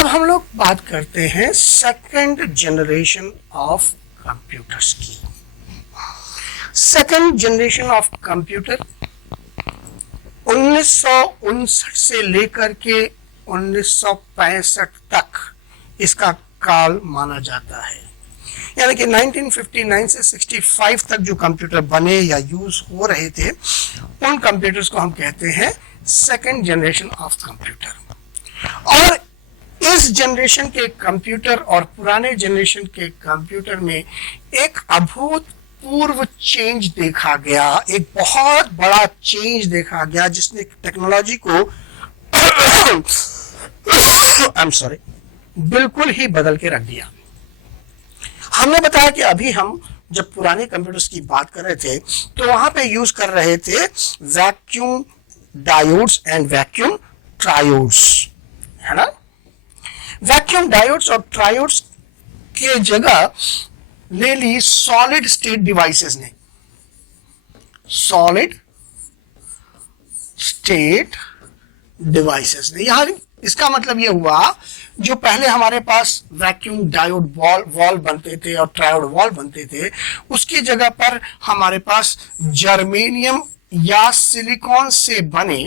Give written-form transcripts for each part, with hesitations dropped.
अब हम लोग बात करते हैं सेकंड जनरेशन ऑफ कंप्यूटर्स की। सेकंड जनरेशन ऑफ कंप्यूटर 1959 से लेकर के 1965 तक इसका काल माना जाता है। यानी कि 1959 से 65 तक जो कंप्यूटर बने या यूज हो रहे थे, उन कंप्यूटर्स को हम कहते हैं सेकंड जनरेशन ऑफ कंप्यूटर। और इस जनरेशन के कंप्यूटर और पुराने जनरेशन के कंप्यूटर में एक अभूतपूर्व चेंज देखा गया, एक बहुत बड़ा चेंज देखा गया जिसने टेक्नोलॉजी को आई एम सॉरी बिल्कुल ही बदल के रख दिया। हमने बताया कि अभी हम जब पुराने कंप्यूटर्स की बात कर रहे थे तो वहां पे यूज कर रहे थे वैक्यूम डायोड्स एंड वैक्यूम ट्रायोड्स, है ना। वैक्यूम डायोड्स और ट्रायोड्स के जगह ले ली सॉलिड स्टेट डिवाइसेस ने। सॉलिड स्टेट डिवाइसेस ने, यहां इसका मतलब यह हुआ जो पहले हमारे पास वैक्यूम डायोड वॉल बनते थे और ट्रायोड वॉल बनते थे, उसकी जगह पर हमारे पास जर्मेनियम या सिलिकॉन से बने,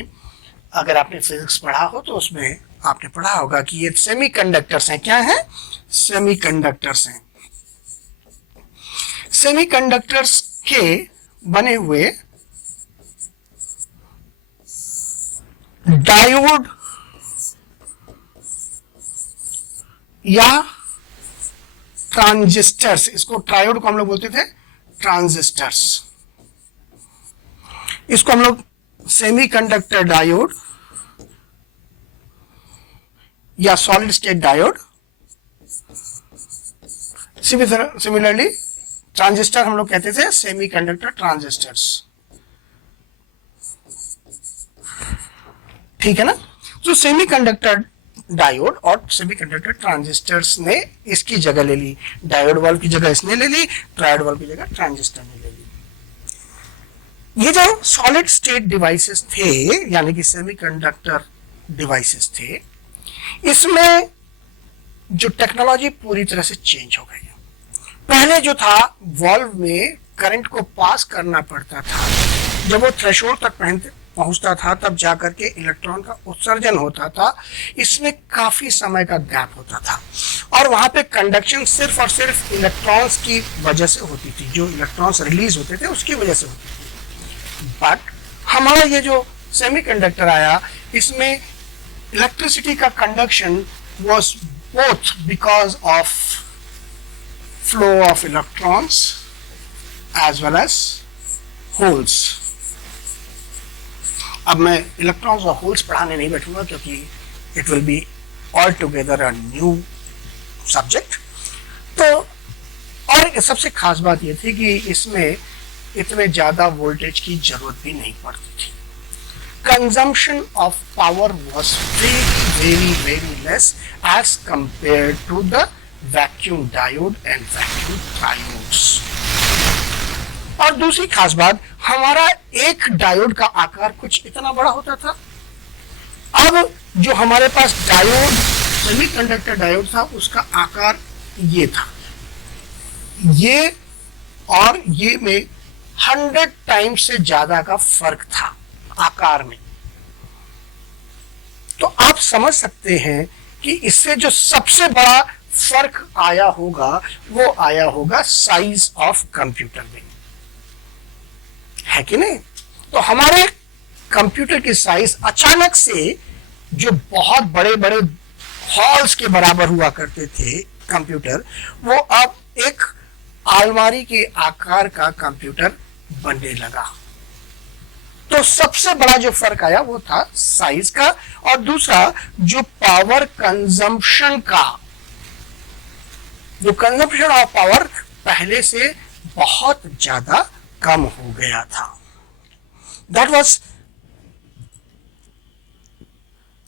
अगर आपने फिजिक्स पढ़ा हो तो उसमें आपने पढ़ा होगा कि ये सेमीकंडक्टर्स हैं। क्या है? सेमीकंडक्टर्स हैं। सेमीकंडक्टर्स के बने हुए डायोड या ट्रांजिस्टर्स, इसको ट्रायोड को हम लोग बोलते थे ट्रांजिस्टर्स, इसको हम लोग सेमीकंडक्टर डायोड या solid state diode, similarly transistor हम लोग कहते थे सेमीकंडक्टर ट्रांजिस्टर्स। ठीक है ना। तो सेमीकंडक्टर डायोड और सेमीकंडक्टर ट्रांजिस्टर्स ने इसकी जगह ले ली, डायोड वाल्व की जगह इसने ले ली, ट्रायोड वाल्व की जगह ट्रांजिस्टर ने ले ली। ये जो सॉलिड स्टेट डिवाइसेस थे यानी कि सेमीकंडक्टर डिवाइसेस थे, इसमें जो टेक्नोलॉजी पूरी तरह से चेंज हो गई। पहले जो था वाल्व में करंट को पास करना पड़ता था, जब वो थ्रेशोल्ड तक पहुंचता था तब जाकर के इलेक्ट्रॉन का उत्सर्जन होता था। इसमें काफी समय का गैप होता था और वहां पे कंडक्शन सिर्फ और सिर्फ इलेक्ट्रॉन्स की वजह से होती थी, जो इलेक्ट्रॉन्स रिलीज होते थे उसकी वजह से होती थी। बट हमारा ये जो सेमीकंडक्टर आया, इसमें इलेक्ट्रिसिटी का conduction was both because of flow of electrons as well as holes. अब मैं इलेक्ट्रॉन्स और होल्स पढ़ाने नहीं बैठूंगा क्योंकि it will be all together a new subject. तो और सबसे खास बात यह थी कि इसमें इतने ज्यादा वोल्टेज की जरूरत भी नहीं पड़ती थी। Consumption of power was very less as compared to the vacuum diode and vacuum triodes. और दूसरी खास बात, हमारा एक डायोड का आकार कुछ इतना बड़ा होता था। अब जो हमारे पास डायोड, सेमीकंडक्टर डायोड था, उसका आकार ये था, ये और ये में 100 टाइम्स से ज्यादा का फर्क था आकार में। तो आप समझ सकते हैं कि इससे जो सबसे बड़ा फर्क आया होगा वो आया होगा साइज ऑफ कंप्यूटर में, है कि नहीं। तो हमारे कंप्यूटर की साइज अचानक से जो बहुत बड़े बड़े हॉल्स के बराबर हुआ करते थे कंप्यूटर, वो अब एक अलमारी के आकार का कंप्यूटर बनने लगा। तो सबसे बड़ा जो फर्क आया वो था साइज का, और दूसरा जो पावर कंजम्पशन का, जो कंजम्पशन ऑफ पावर पहले से बहुत ज्यादा कम हो गया था। That was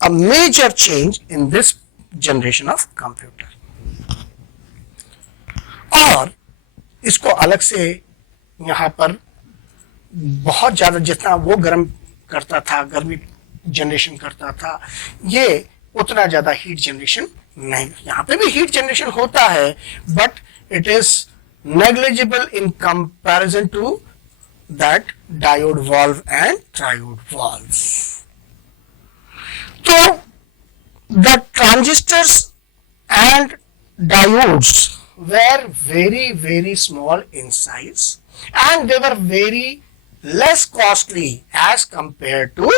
a major change in this generation of computer. और इसको अलग से यहां पर बहुत ज्यादा, जितना वो गर्म करता था, गर्मी जनरेशन करता था, ये उतना ज्यादा हीट जनरेशन नहीं, यहाँ पे भी हीट जनरेशन होता है, but it is negligible in comparison to that diode valve and triode valve. तो the transistors and diodes were very small in size and they were very less costly as compared to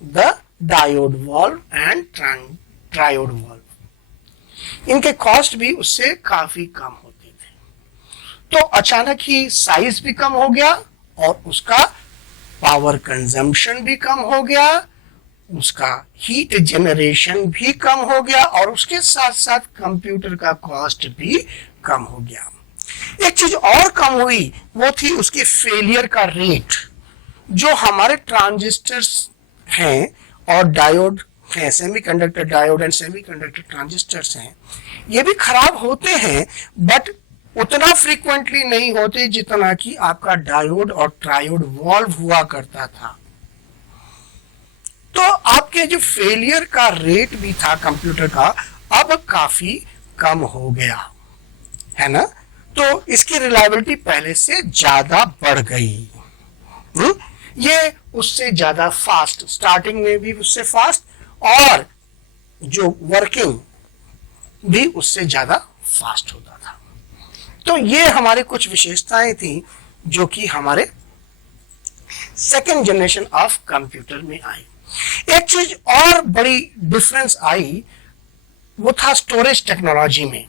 the diode valve and triode valve. इनके cost भी उससे काफी कम होते थे. तो अचानक ही size भी कम हो गया और उसका पावर कंजम्पशन भी कम हो गया, उसका हीट जनरेशन भी कम हो गया और उसके साथ साथ कंप्यूटर का कॉस्ट भी कम हो गया. एक चीज और कम हुई, वो थी उसके फेलियर का रेट. जो हमारे ट्रांजिस्टर्स हैं और डायोड हैं, semiconductor diode and semiconductor transistors हैं, ये भी खराब होते हैं, बट उतना फ्रीक्वेंटली नहीं होते जितना कि आपका डायोड और ट्रायोड वॉल्व हुआ करता था. तो आपके जो फेलियर का रेट भी था कंप्यूटर का, अब काफी कम हो गया है ना. तो इसकी रिलायबिलिटी पहले से ज्यादा बढ़ गई. ये उससे ज्यादा फास्ट, स्टार्टिंग में भी उससे फास्ट और जो वर्किंग भी उससे ज्यादा फास्ट होता था. तो ये हमारे कुछ विशेषताएं थी जो कि हमारे सेकेंड जनरेशन ऑफ कंप्यूटर में आई. एक चीज और बड़ी डिफरेंस आई, वो था स्टोरेज टेक्नोलॉजी में.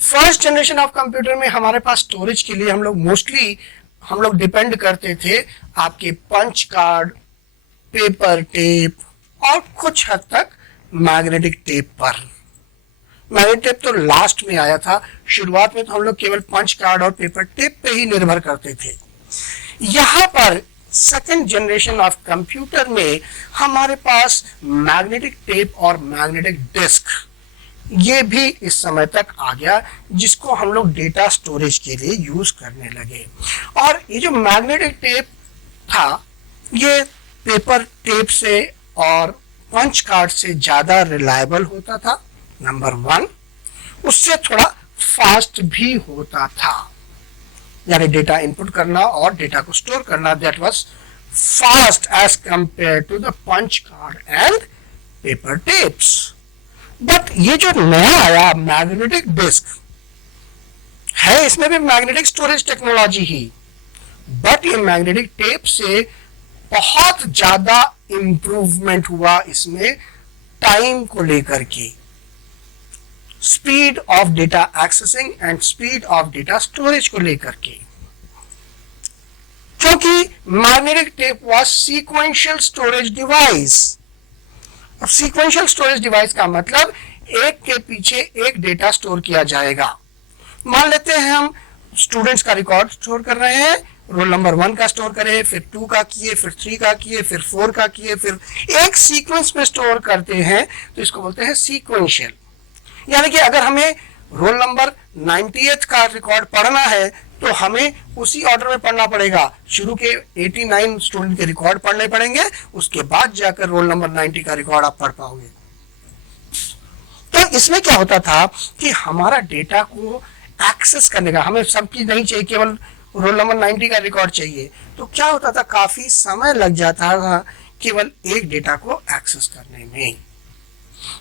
फर्स्ट जनरेशन ऑफ कंप्यूटर में हमारे पास स्टोरेज के लिए हम लोग डिपेंड करते थे आपके पंच कार्ड, पेपर टेप और कुछ हद तक मैग्नेटिक टेप पर. मैग्नेटिक टेप तो लास्ट में आया था, शुरुआत में तो हम लोग केवल पंच कार्ड और पेपर टेप पे ही निर्भर करते थे. यहां पर सेकेंड जनरेशन ऑफ कंप्यूटर में हमारे पास मैग्नेटिक टेप और मैग्नेटिक डिस्क ये भी इस समय तक आ गया, जिसको हम लोग डेटा स्टोरेज के लिए यूज करने लगे. और ये जो मैग्नेटिक टेप था, ये पेपर टेप से और पंच कार्ड से ज्यादा रिलायबल होता था, नंबर 1. उससे थोड़ा फास्ट भी होता था, यानी डेटा इनपुट करना और डेटा को स्टोर करना, that was fast as compare to the punch card and paper tapes. But ये जो नया आया मैग्नेटिक डिस्क है, इसमें भी मैग्नेटिक स्टोरेज टेक्नोलॉजी ही, बट ये मैग्नेटिक टेप से बहुत ज्यादा इंप्रूवमेंट हुआ इसमें टाइम को लेकर के, speed of data accessing and speed of data storage को लेकर के. क्योंकि magnetic tape was sequential storage device. अब सीक्वेंशियल स्टोरेज डिवाइस का मतलब एक के पीछे एक डेटा स्टोर किया जाएगा. मान लेते हैं हम स्टूडेंट्स का रिकॉर्ड स्टोर कर रहे हैं, रोल नंबर 1 का स्टोर करें, फिर 2 का किए, फिर 3 का किए, फिर 4 का किए, फिर एक सीक्वेंस में स्टोर करते हैं, तो इसको बोलते हैं सीक्वेंशियल. यानी कि अगर हमें रोल नंबर 90th का रिकॉर्ड पढ़ना है तो हमें उसी ऑर्डर में पढ़ना पड़ेगा. शुरू के 89 स्टूडेंट के रिकॉर्ड पढ़ने पड़ेंगे, उसके बाद जाकर रोल नंबर 90 का रिकॉर्ड आप पढ़ पाओगे. तो इसमें क्या होता था कि हमारा डेटा को एक्सेस करने का, हमें सबकी नहीं चाहिए, केवल रोल नंबर 90 का रिकॉर्ड चाहिए, तो क्या होता था, काफी समय लग जाता था केवल एक डेटा को एक्सेस करने में.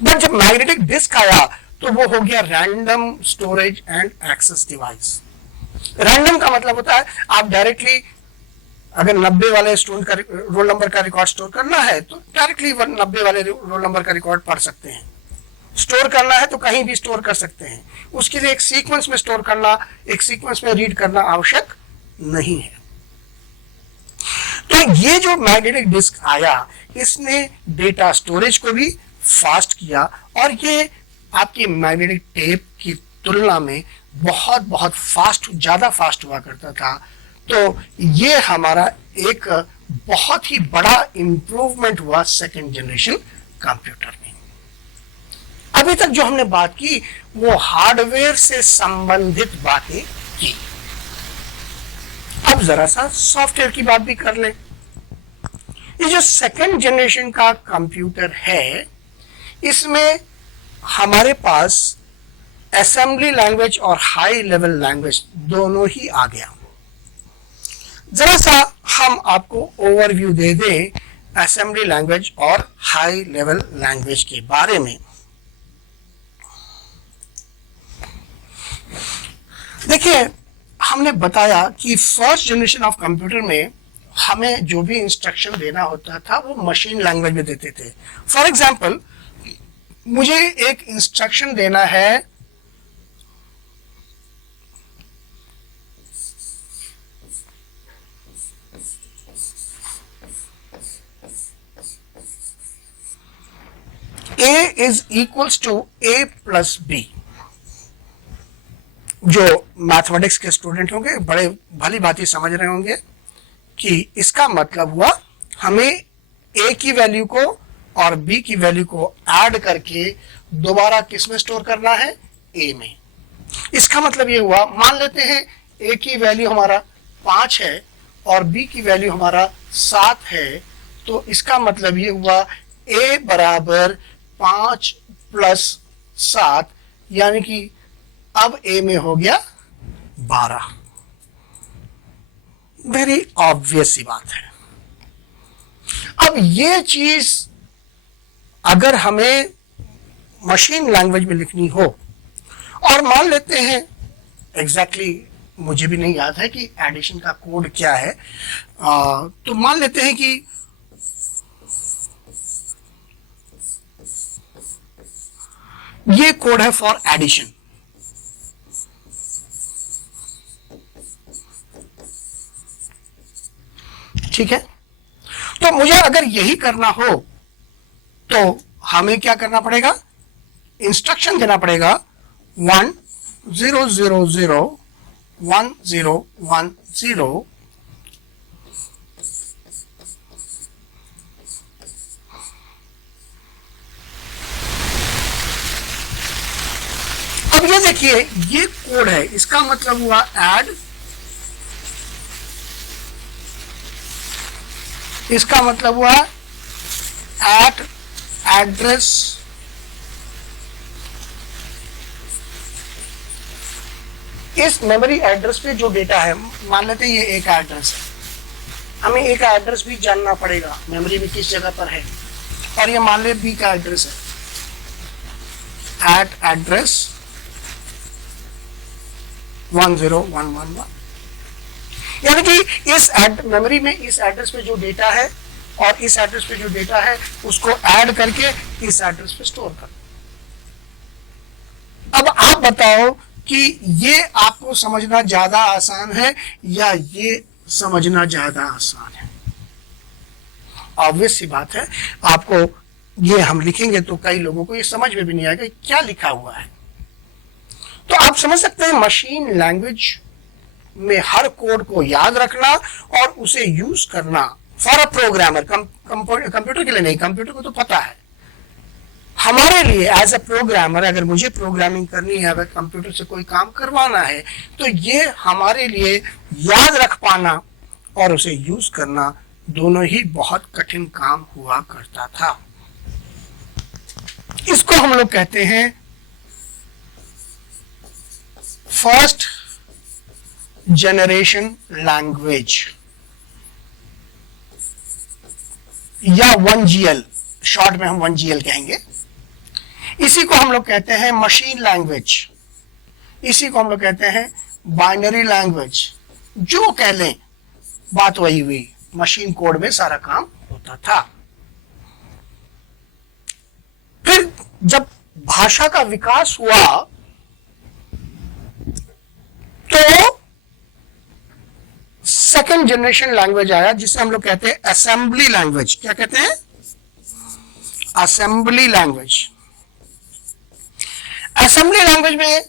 बट जब मैग्नेटिक डिस्क आया तो वो हो गया random storage and access device. Random का मतलब होता है आप डायरेक्टली, अगर 90 वाले स्टूडेंट का रोल नंबर का रिकॉर्ड स्टोर करना है तो डायरेक्टली 90 वाले रोल नंबर का रिकॉर्ड पढ़ सकते हैं. स्टोर करना है तो कहीं भी स्टोर कर सकते हैं. उसके लिए एक सीक्वेंस में स्टोर करना, एक सीक्वेंस में रीड करना आवश्यक नहीं है. तो ये जो मैग्नेटिक डिस्क आया, इसने डेटा स्टोरेज को भी फास्ट किया और ये आपकी मैग्नेटिक टेप की तुलना में बहुत बहुत फास्ट, ज्यादा फास्ट हुआ करता था. तो ये हमारा एक बहुत ही बड़ा इंप्रूवमेंट हुआ सेकेंड जनरेशन कंप्यूटर में. अभी तक जो हमने बात की वो हार्डवेयर से संबंधित बातें की. अब जरा सा सॉफ्टवेयर की बात भी कर लें. ये जो सेकेंड जनरेशन का कंप्यूटर है, इसमें हमारे पास असेंबली लैंग्वेज और हाई लेवल लैंग्वेज दोनों ही आ गया। जरा सा हम आपको ओवरव्यू दे दें असेंबली लैंग्वेज और हाई लेवल लैंग्वेज के बारे में। देखिए, हमने बताया कि फर्स्ट जनरेशन ऑफ कंप्यूटर में हमें जो भी इंस्ट्रक्शन देना होता था वो मशीन लैंग्वेज में देते थे। फॉर एग्जाम्पल, मुझे एक इंस्ट्रक्शन देना है A is equals to A plus B। जो मैथमेटिक्स के स्टूडेंट होंगे बड़े भली भांति समझ रहे होंगे कि इसका मतलब हुआ हमें A की वैल्यू को और B की वैल्यू को ऐड करके दोबारा किस में स्टोर करना है, A में। इसका मतलब ये हुआ, मान लेते हैं A की वैल्यू हमारा 5 है और B की वैल्यू हमारा 7 है, तो इसका मतलब ये हुआ A बराबर 5 प्लस 7, यानी कि अब A में हो गया 12। वेरी ऑब्वियस सी बात है। अब ये चीज अगर हमें मशीन लैंग्वेज में लिखनी हो, और मान लेते हैं एग्जैक्टली मुझे भी नहीं याद है कि एडिशन का कोड क्या है, तो मान लेते हैं कि ये कोड है फॉर एडिशन। ठीक है, तो मुझे अगर यही करना हो तो हमें क्या करना पड़ेगा, इंस्ट्रक्शन देना पड़ेगा 1 0 0 0 1 0 1 0। अब ये देखिए, ये कोड है, इसका मतलब हुआ ऐड, इसका मतलब हुआ एट एड्रेस, इस मेमोरी एड्रेस पे जो डेटा है, मान लेते हैं ये एक एड्रेस है, हमें एक एड्रेस भी जानना पड़ेगा मेमोरी में किस जगह पर है, और ये मान ले बी का एड्रेस है, एट एड्रेस 10111, यानी कि इस मेमोरी में इस एड्रेस पे जो डेटा है और इस एड्रेस पे जो डेटा है उसको ऐड करके इस एड्रेस पे स्टोर कर। अब आप बताओ कि ये आपको समझना ज्यादा आसान है या ये समझना ज्यादा आसान है? ऑब्वियस सी बात है, आपको ये हम लिखेंगे तो कई लोगों को ये समझ में भी नहीं आएगा क्या लिखा हुआ है। तो आप समझ सकते हैं मशीन लैंग्वेज में हर कोड को याद रखना और उसे यूज करना फॉर अ प्रोग्रामर, कंप्यूटर के लिए नहीं, कंप्यूटर को तो पता है, हमारे लिए एज अ प्रोग्रामर अगर मुझे प्रोग्रामिंग करनी है, अगर कंप्यूटर से कोई काम करवाना है, तो ये हमारे लिए याद रख पाना और उसे यूज करना दोनों ही बहुत कठिन काम हुआ करता था। इसको हम लोग कहते हैं फर्स्ट जनरेशन लैंग्वेज या 1GL, शॉर्ट में हम 1GL कहेंगे। इसी को हम लोग कहते हैं मशीन लैंग्वेज, इसी को हम लोग कहते हैं बाइनरी लैंग्वेज। जो कह लें बात वही हुई, मशीन कोड में सारा काम होता था। फिर जब भाषा का विकास हुआ तो सेकेंड जनरेशन लैंग्वेज आया जिसे हम लोग कहते हैं असेंबली लैंग्वेज। क्या कहते हैं? Assembly language. असेंबली लैंग्वेज में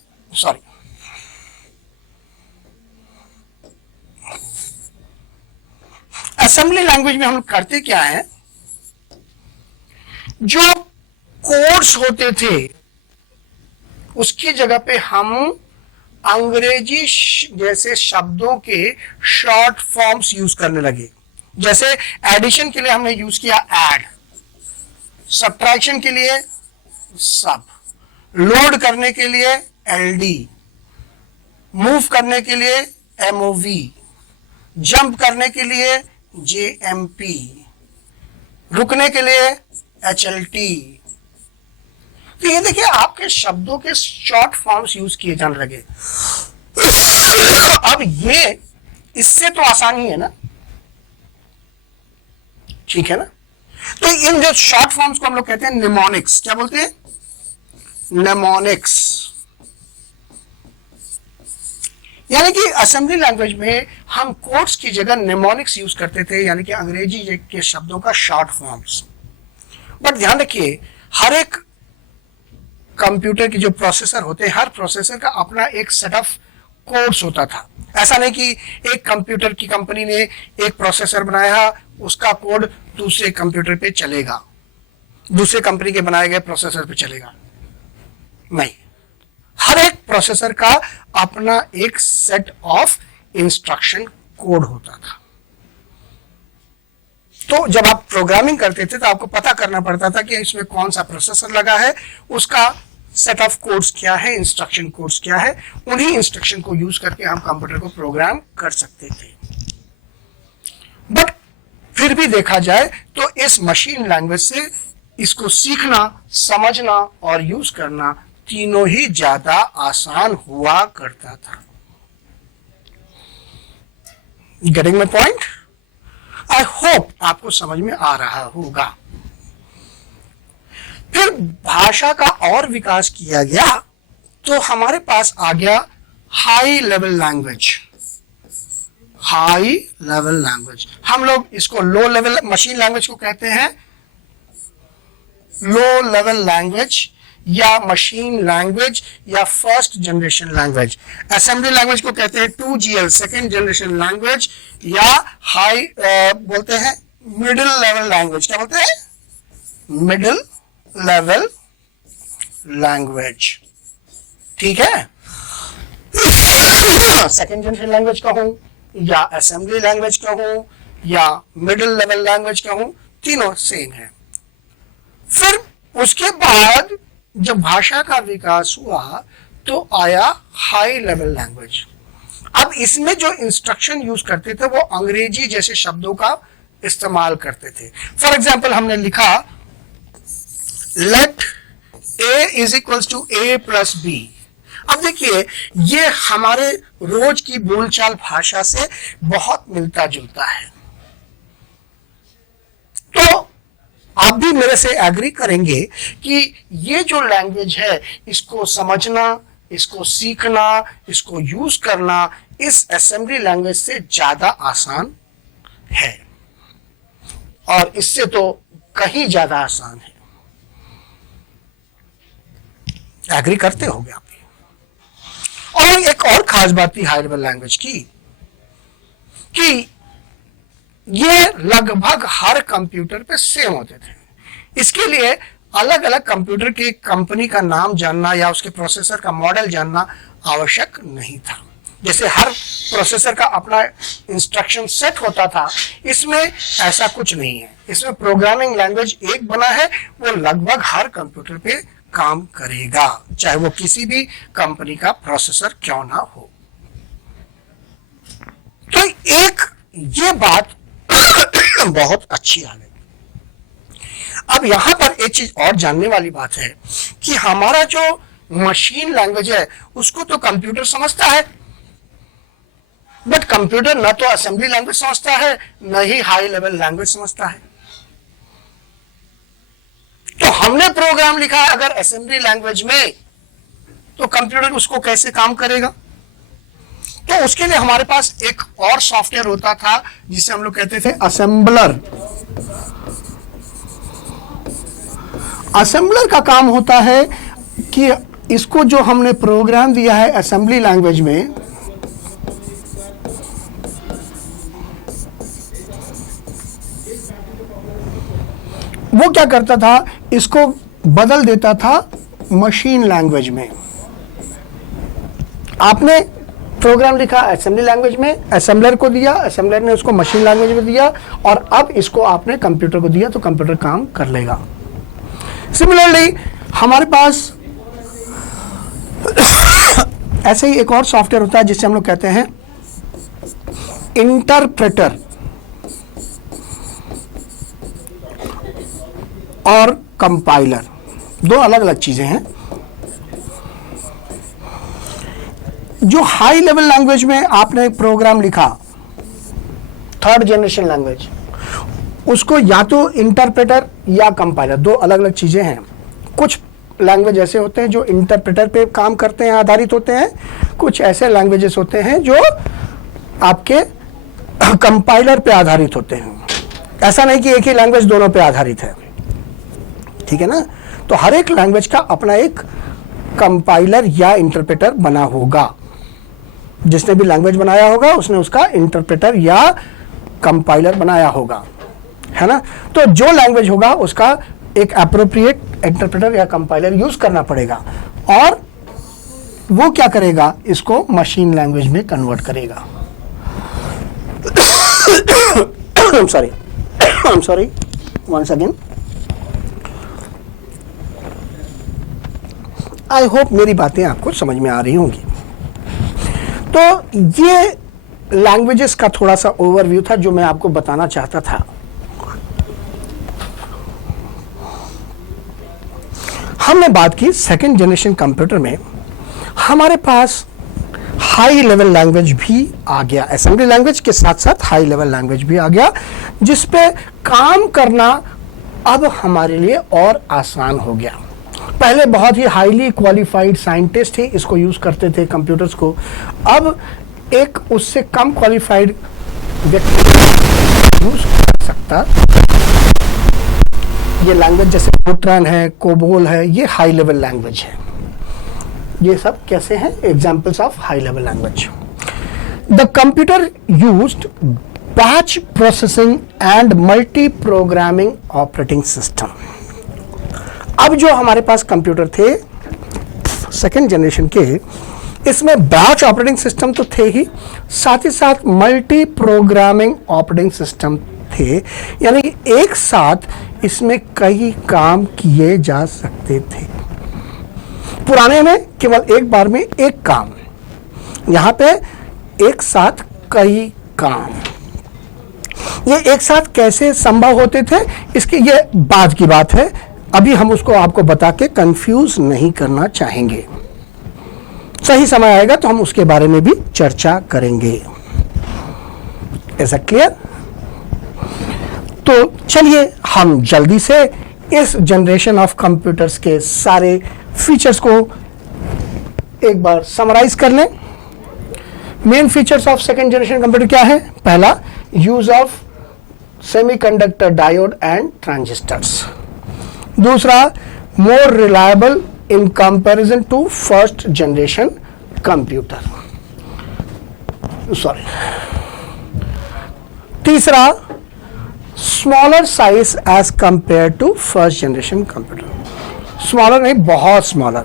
असेंबली लैंग्वेज में हम लोग करते क्या है, जो कोड्स होते थे उसकी जगह पे हम अंग्रेजी जैसे शब्दों के शॉर्ट फॉर्म्स यूज करने लगे। जैसे एडिशन के लिए हमने यूज किया ऐड, सब्ट्रैक्शन के लिए सब, लोड करने के लिए LD, मूव करने के लिए MOV, जंप करने के लिए JMP, रुकने के लिए HLT। तो ये देखिए आपके शब्दों के शॉर्ट फॉर्म्स यूज किए जाने लगे। अब ये इससे तो आसानी है ना, ठीक है ना। तो इन जो शॉर्ट फॉर्म्स को हम लोग कहते हैं निमोनिक्स। क्या बोलते हैं? निमोनिक्स। यानी कि असेंबली लैंग्वेज में हम कोड्स की जगह निमोनिक्स यूज करते थे, यानी कि अंग्रेजी के शब्दों का शॉर्ट फॉर्म्स। बट ध्यान रखिए, हर एक कंप्यूटर की जो प्रोसेसर होते हैं, हर प्रोसेसर का अपना एक सेट ऑफ कोड्स होता था। ऐसा नहीं कि एक कंप्यूटर की कंपनी ने एक प्रोसेसर बनाया, उसका कोड दूसरे कंप्यूटर पे चलेगा, दूसरे कंपनी के बनाए गए प्रोसेसर पे चलेगा, नहीं। हर एक प्रोसेसर का अपना एक सेट ऑफ इंस्ट्रक्शन कोड होता था। तो जब आप प्रोग्रामिंग करते थे तो आपको पता करना पड़ता था कि इसमें कौन सा प्रोसेसर लगा है, उसका सेट ऑफ कोड्स क्या है, इंस्ट्रक्शन कोड्स क्या है। उन्हीं इंस्ट्रक्शन को यूज करके हम कंप्यूटर को प्रोग्राम कर सकते थे। बट फिर भी देखा जाए तो इस मशीन लैंग्वेज से इसको सीखना, समझना और यूज करना तीनों ही ज्यादा आसान हुआ करता था। Getting my point? I hope आपको समझ में आ रहा होगा। फिर भाषा का और विकास किया गया तो हमारे पास आ गया high level language. High level language, हम लोग इसको लो लेवल मशीन लैंग्वेज को कहते हैं लो लेवल लैंग्वेज या मशीन लैंग्वेज या first generation language. Assembly language को कहते हैं 2GL सेकेंड जनरेशन लैंग्वेज या हाई बोलते हैं मिडिल लेवल लैंग्वेज। क्या बोलते हैं? मिडिल लेवल लैंग्वेज, ठीक है। सेकेंड जनरेशन लैंग्वेज कहूं या असेंबली लैंग्वेज कहूं या मिडिल लेवल लैंग्वेज कहूं, तीनों सेम है। फिर उसके बाद जब भाषा का विकास हुआ तो आया हाई लेवल लैंग्वेज। अब इसमें जो इंस्ट्रक्शन यूज करते थे वो अंग्रेजी जैसे शब्दों का इस्तेमाल करते थे। फॉर एग्जाम्पल हमने लिखा let A is equals to A plus B। अब देखिए ये हमारे रोज की बोलचाल भाषा से बहुत मिलता जुलता है। तो आप भी मेरे से एग्री करेंगे कि ये जो लैंग्वेज है इसको समझना, इसको सीखना, इसको यूज करना इस असेंबली लैंग्वेज से ज्यादा आसान है, और इससे तो कहीं ज्यादा आसान है। एग्री करते होंगे आप भी। और एक और खास बात थी हाई लेवल लैंग्वेज की कि ये लगभग हर कंप्यूटर पे सेम होते थे। इसके लिए अलग अलग कंप्यूटर की कंपनी का नाम जानना या उसके प्रोसेसर का मॉडल जानना आवश्यक नहीं था। जैसे हर प्रोसेसर का अपना इंस्ट्रक्शन सेट होता था, इसमें ऐसा कुछ नहीं है। इसमें प्रोग्रामिंग लैंग्वेज एक बना है, वो लगभग हर कंप्यूटर पे काम करेगा, चाहे वो किसी भी कंपनी का प्रोसेसर क्यों ना हो। तो एक ये बात बहुत अच्छी आ गई। अब यहां पर एक चीज और जानने वाली बात है कि हमारा जो मशीन लैंग्वेज है उसको तो कंप्यूटर समझता है, बट कंप्यूटर न तो असेंबली लैंग्वेज समझता है न ही हाई लेवल लैंग्वेज समझता है। तो हमने प्रोग्राम लिखा है अगर असेंबली लैंग्वेज में, तो कंप्यूटर उसको कैसे काम करेगा? तो उसके लिए हमारे पास एक और सॉफ्टवेयर होता था जिसे हम लोग कहते थे असेंबलर। असेंबलर का काम होता है कि इसको जो हमने प्रोग्राम दिया है असेंबली लैंग्वेज में, वो क्या करता था, इसको बदल देता था मशीन लैंग्वेज में। आपने प्रोग्राम लिखा असेंबली लैंग्वेज में, असेंबलर को दिया, असेंबलर ने उसको मशीन लैंग्वेज में दिया, और अब इसको आपने कंप्यूटर को दिया तो कंप्यूटर काम कर लेगा। सिमिलरली हमारे पास ऐसे ही एक और सॉफ्टवेयर होता है जिसे हम लोग कहते हैं इंटरप्रेटर और कंपाइलर, दो अलग अलग चीजें हैं। जो हाई लेवल लैंग्वेज में आपने प्रोग्राम लिखा, थर्ड जनरेशन लैंग्वेज, उसको या तो इंटरप्रेटर या कंपाइलर, दो अलग अलग चीजें हैं। कुछ लैंग्वेज ऐसे होते हैं जो इंटरप्रेटर पे काम करते हैं, आधारित होते हैं। कुछ ऐसे लैंग्वेजेस होते हैं जो आपके कंपाइलर पे आधारित होते हैं। ऐसा नहीं कि एक ही लैंग्वेज दोनों पे आधारित है, ठीक है ना। तो हर एक लैंग्वेज का अपना एक कंपाइलर या इंटरप्रेटर बना होगा। जिसने भी लैंग्वेज बनाया होगा उसने उसका इंटरप्रेटर या कंपाइलर बनाया होगा, है ना। तो जो लैंग्वेज होगा उसका एक एप्रोप्रिएट इंटरप्रेटर या कंपाइलर यूज करना पड़ेगा, और वो क्या करेगा, इसको मशीन लैंग्वेज में कन्वर्ट करेगा। I'm sorry once again। I hope मेरी बातें आपको समझ में आ रही होंगी। तो ये लैंग्वेजेस का थोड़ा सा ओवरव्यू था जो मैं आपको बताना चाहता था। हमने बात की सेकेंड जनरेशन कंप्यूटर में हमारे पास हाई लेवल लैंग्वेज भी आ गया, असेंबली लैंग्वेज के साथ साथ हाई लेवल लैंग्वेज भी आ गया, जिस पे काम करना अब हमारे लिए और आसान हो गया। पहले बहुत ही हाईली क्वालिफाइड साइंटिस्ट ही इसको यूज करते थे कंप्यूटर्स को, अब एक उससे कम क्वालिफाइड व्यक्ति यूज कर सकता। ये लैंग्वेज जैसे फोर्ट्रान है, कोबोल है, ये हाई लेवल लैंग्वेज है। ये सब कैसे हैं examples of high level language. The computer used batch processing and multi programming operating system. अब जो हमारे पास कंप्यूटर थे सेकेंड जनरेशन के, इसमें बैच ऑपरेटिंग सिस्टम तो थे ही, साथ ही साथ मल्टी प्रोग्रामिंग ऑपरेटिंग सिस्टम थे, यानी एक साथ इसमें कई काम किए जा सकते थे। पुराने में केवल एक बार में एक काम, यहां पे एक साथ कई काम। ये एक साथ कैसे संभव होते थे, इसकी ये बाद की बात है, अभी हम उसको आपको बता के कंफ्यूज नहीं करना चाहेंगे। सही समय आएगा तो हम उसके बारे में भी चर्चा करेंगे। ऐसा क्लियर? तो चलिए हम जल्दी से इस जनरेशन ऑफ कंप्यूटर्स के सारे फीचर्स को एक बार समराइज कर लें। Main features of second generation computer क्या है? पहला, use of semiconductor diode and transistors. दूसरा, more reliable in comparison to first generation computer. Sorry. तीसरा, smaller size as compare to first generation computer. Smaller नहीं, बहुत smaller,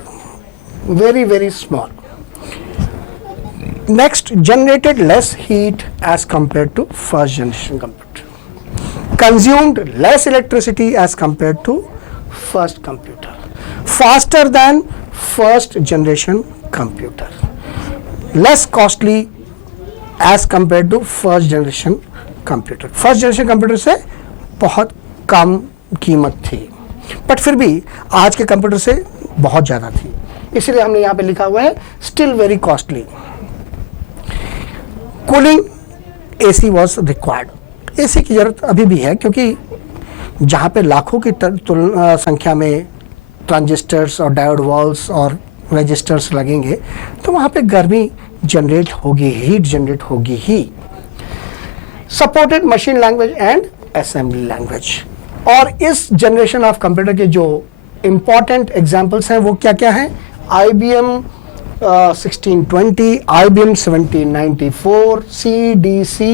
very very small. Next, generated less heat as compare to first generation computer. Consumed less electricity as compare to first computer. Faster than first generation computer. Less costly as compare to first generation computer. First generation computer से बहुत कम कीमत थी, but फिर भी आज के computer से बहुत ज़्यादा थी, इसलिए हमने यहाँ पे लिखा हुआ है still very costly. Cooling AC was required. AC की जरूरत अभी भी है, क्योंकि जहाँ पे लाखों की संख्या में ट्रांजिस्टर्स और डायोड वॉल्स और रजिस्टर्स लगेंगे तो वहाँ पे गर्मी जनरेट होगी, हीट जनरेट होगी ही। Supported machine language and assembly language. और इस जनरेशन ऑफ कंप्यूटर के जो इंपॉर्टेंट एग्जांपल्स हैं वो क्या क्या हैं? IBM 1620, IBM 1794, CDC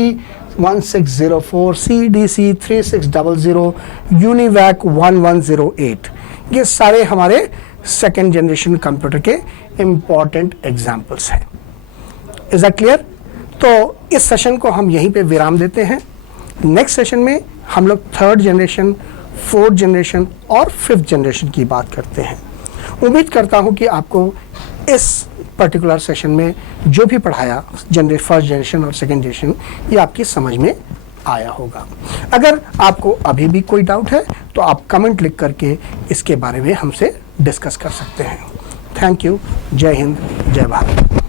1604, CDC 3600, UNIVAC 1108, ये सारे हमारे सेकेंड जनरेशन कंप्यूटर के इंपॉर्टेंट एग्जांपल्स हैं। Is that clear? तो इस सेशन को हम यहीं पे विराम देते हैं। नेक्स्ट सेशन में हम लोग थर्ड जनरेशन, फोर्थ जनरेशन और फिफ्थ जनरेशन की बात करते हैं। उम्मीद करता हूं कि आपको इस पर्टिकुलर सेशन में जो भी पढ़ाया फर्स्ट जनरेशन और सेकेंड जनरेशन, ये आपकी समझ में आया होगा। अगर आपको अभी भी कोई डाउट है तो आप कमेंट लिख करके इसके बारे में हमसे डिस्कस कर सकते हैं। Thank you. जय हिंद, जय भारत।